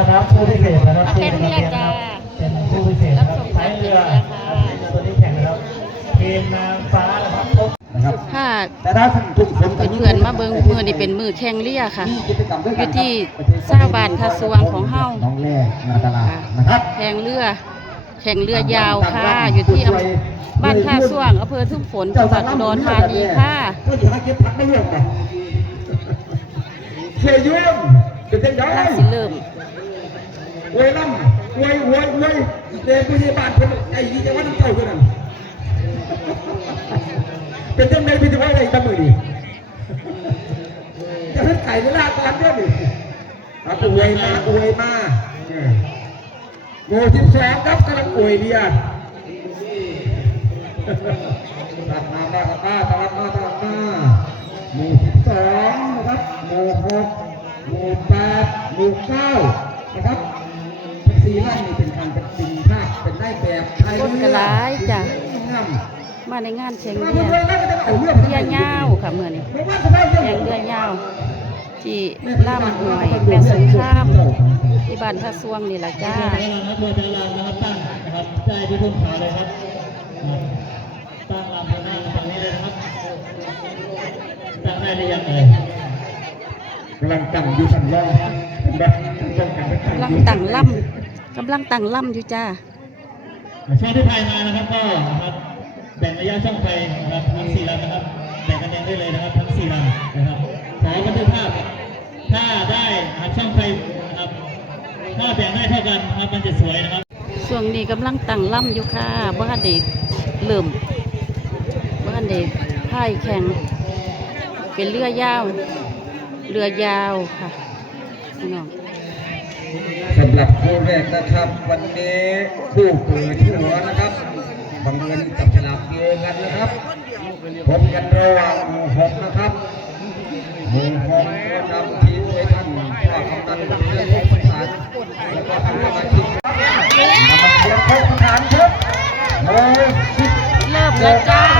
นะครับผู้พิเศษนะครับเอาแข่งเรือจ้าเป็นผู้พิเศษนะครับรับชมใช้เรือการแข่งเรือค่ะตัวนี้แข่งนะครับทีมนางฟ้านะครับพบนะครับค่ะแต่ถ้าท่านทุกคนเพื่อนๆมาเบิ่งมือนี่เป็นมือแข่งเรือค่ะอยู่ที่ชาวบ้านท่าสวงของเฮาน้องแร่นาตลาดนะครับแข่งเรือ แข่งเรือยาวค่ะ อยู่ที่อำบ้านท่าสวงอำเภอทุ่งฝนจังหวัดอุดรธานีค่ะก็อยู่ให้เก็บพักไม่เรื่องนะเสียยุ่มเป็นเต้นได้น่าสิเริ่ม อวยล่ำอวยอวยอวยเด็กผู้ใหญ่บ้านเป็นไอ้ยี่จะว่าน้ำเต้าคนนั้นเป็นเต้นในพิธีไว้ในตะมือดีจะให้ไก่ในลากกันด้วยดิครับอวยมาอวยมาโมสิบสองครับกำลังอวยเบียร์ตัดมาได้ครับป้าตัดมาตัดมาหมู่สิบสองนะครับหมู่หกหมู่แปดหมู่เก้านะครับ สี่ไร่นี่เป็นการเป็นสินภาพเป็นได้แบบไทยคนกระหลายจ้ะ งามมาในงานแข่งมาเรือเรื่อยๆแล้วก็จะเอาเรื่องเรือยาวค่ะมื่อนี้ผมว่าจะได้เรื่องแข่งเรือยาวที่ล่ำหวยแม่สงครามที่บ้านท่าสวงนี่แหละจ้าใช้รางครับตัวใช้รางนะครับตั้งนะครับใช้ที่ทุ่นขาเลยครับตั้งลำทางหน้าฝั่งนี้เลยนะครับตั้งได้หรือยังเอ่ยกำลังตั้งอยู่สันล่องเป็นแบบต้องการไปตั้งกำลังอยู่ตั้งล่ำ กำลังตั้งล่ำอยู่จ้าช่วงที่พายมานะครับก็นะครับแบ่งระยะช่องไฟนะครับทั้งสี่ลำนะครับแบ่งกันเองได้เลยนะครับทั้งสี่ลำนะครับขอบันทึกภาพ ถ้าได้หักช่องไฟนะครับถ้าแบ่งได้เท่ากันนะครับมันจะสวยนะครับช่วงนี้กำลังตั้งล่ำอยู่ค่ะบ้านเด็กเริ่มบ้านเด็กพายแข่งเป็นเรือยาว เรือยาวค่ะพี่น้อง สำหรับคู่แรกนะครับ วันนี้คู่เปิดที่หัวนะครับบังเอิญกับฉลากเดียวกันนะครับพบกันระหว่างหมู่หกนะครับหมู่หกก็นำทีมโดยท่านพ่อกำนันเพื่อนผู้ประสานแล้วก็ทางสมาชิกครับนำมาเชียร์ผู้ประสานครับหมู่สิบเริ่มแล้วจ้า